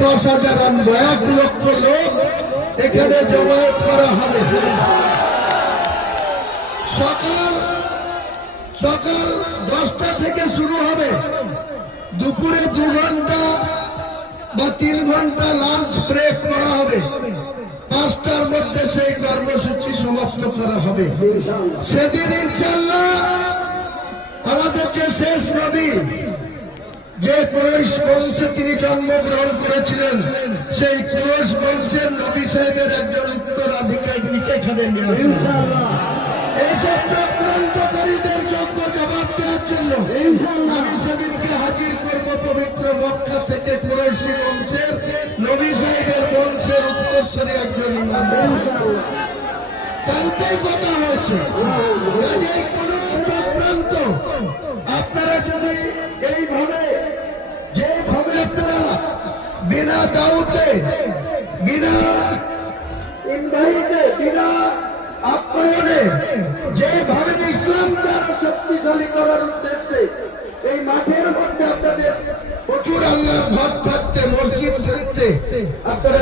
10,000 আনবো, 1 লক্ষ লোক এখানে জমায়েত করা হবে। সকাল 10টা থেকে শুরু হবে, দুপুরে 2 ঘন্টা বা 3 ঘন্টা লাঞ্চ ব্রেক করা হবে, 5টার মধ্যে সেই কর্মসূচি সমাপ্ত করা হবে। সেদিন ইনশাআল্লাহ আমাদের যে শেষ নবী, যে কুরাইশ বংশে তিনি জন্মগ্রহণ করেছিলেন, সেই কুরাইশ বংশের নবী সাহেবের একজন উত্তরাধিকারীকে এখানে নিয়ে আসবেন। এইসব চক্রান্তকারীদের যোগ্য জবাব দেওয়ার জন্য আমি সেদিনকে হাজির করব পবিত্র মক্কা থেকে কুরাইশি বংশের নবী সাহেবের বংশের উত্তরসূরি একজন ইমাম। কালকেই কথা হয়েছে, এই কোন চক্রান্ত আপনারা যদি এইভাবে যেভাবে আপনারা বিনা দাওয়াতে, বিনা ইনভাইটে, বিনা আপ্যায়নে যেভাবে ইসলামকে আরো শক্তিশালী করার উদ্দেশ্যে এই মাঠের মধ্যে আপনাদের প্রচুর আল্লাহর ঘর থাকতে, মসজিদ থাকতে আপনারা